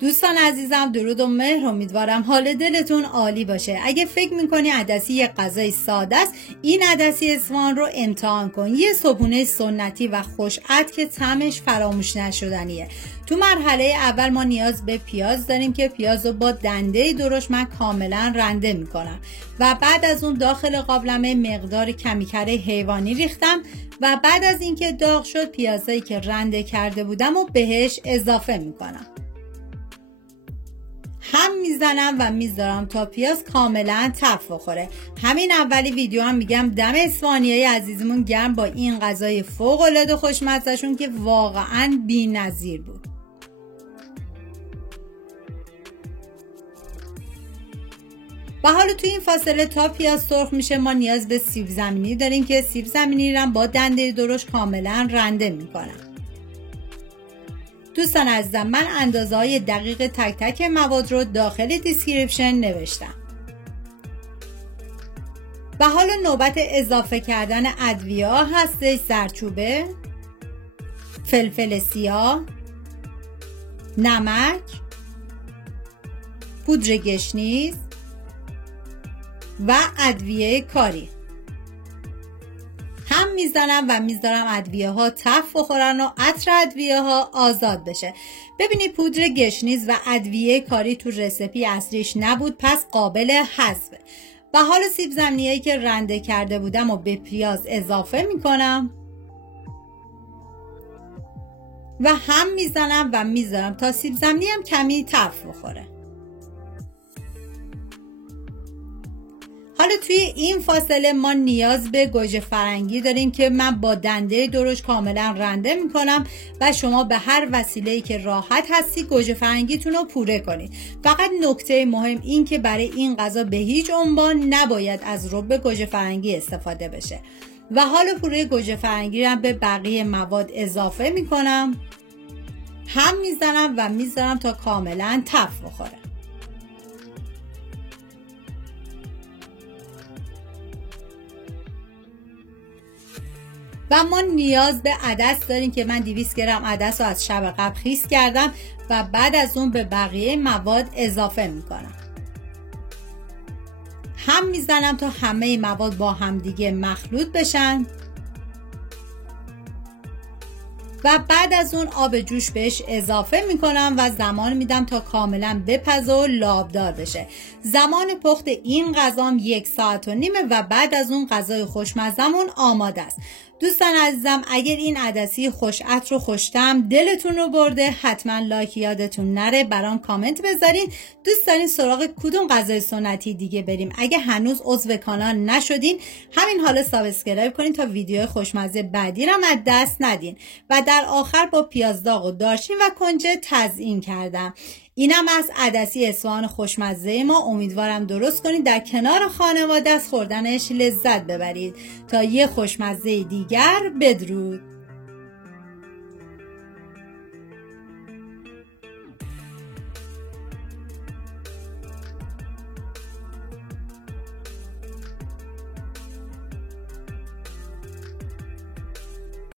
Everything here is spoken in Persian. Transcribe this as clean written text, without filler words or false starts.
دوستان عزیزم درود و مهر، امیدوارم حال دلتون عالی باشه. اگه فکر میکنی عدسی یک غذای ساده است، این عدسی اصفهان رو امتحان کن. یه صبحونه سنتی و خوش‌عطر که طعمش فراموش نشدنیه. تو مرحله اول ما نیاز به پیاز داریم که پیاز رو با دنده درشت من کاملا رنده میکنم و بعد از اون داخل قابلمه مقدار کمی کره حیوانی ریختم و بعد از اینکه داغ شد پیازایی که رنده کرده بودم و بهش اضافه میکنم. هم میزنم و میذارم تا پیاز کاملا تف بخوره. همین اولی ویدیو هم میگم دم اصفهانیای عزیزمون گرم با این غذای فوق العاده خوشمزه‌شون که واقعا بی‌نظیر بود. و حالا توی این فاصله تا پیاز سرخ میشه ما نیاز به سیب زمینی داریم که سیب زمینی رو با دنده درشت کاملا رنده میکنم. دوستان عزیزم من اندازه های دقیق تک تک مواد رو داخل دیسکریپشن نوشتم. و حالا نوبت اضافه کردن ادویه ها هستش. زردچوبه، فلفل سیاه، نمک، پودر گشنیز و ادویه کاری. هم میزنم و میذارم ادویه ها تف بخورن و عطر ادویه ها آزاد بشه. ببینید پودر گشنیز و ادویه کاری تو رسیپی اصلیش نبود، پس قابل حذفه. و حالا سیب زمینیایی که رنده کرده بودم و به پیاز اضافه میکنم و هم میزنم و میذارم تا سیب زمینی هم کمی تف بخوره. حالا توی این فاصله ما نیاز به گوجه فرنگی داریم که من با دنده درشت کاملا رنده میکنم و شما به هر وسیله‌ای که راحت هستی گوجه فرنگیتون رو پوره کنید. فقط نکته مهم این که برای این غذا به هیچ عنوان نباید از رب گوجه فرنگی استفاده بشه. و حالا پوره گوجه فرنگی رو به بقیه مواد اضافه میکنم، هم میزنم و میذارم تا کاملا تف بخوره. و ما نیاز به عدس داریم که من 200 گرم عدس رو از شب قبل خیس کردم و بعد از اون به بقیه مواد اضافه میکنم. هم میزنم تا همه مواد با همدیگه مخلوط بشن و بعد از اون آب جوش بهش اضافه میکنم و زمان میدم تا کاملا بپزه و لابدار بشه. زمان پخت این غذام 1.5 ساعت و بعد از اون غذای خوشمزمون آماده است. دوستان عزیزم اگر این عدسی خوش‌عطر و خوش‌طعم دلتون رو برده حتما لایک یادتون نره، برام کامنت بذارین دوست دارین سراغ کدوم غذای سنتی دیگه بریم. اگه هنوز عضو کانال نشدین همین حالا سابسکرایب کنین تا ویدیو خوشمزه بعدی رو از دست ندین. و در آخر با پیاز داغ و دارچین و کنجد تزیین کردم. اینم از عدسی اصفهان خوشمزه ما. امیدوارم درست کنید در کنار خانواده از خوردنش لذت ببرید. تا یه خوشمزه دیگر، بدرود.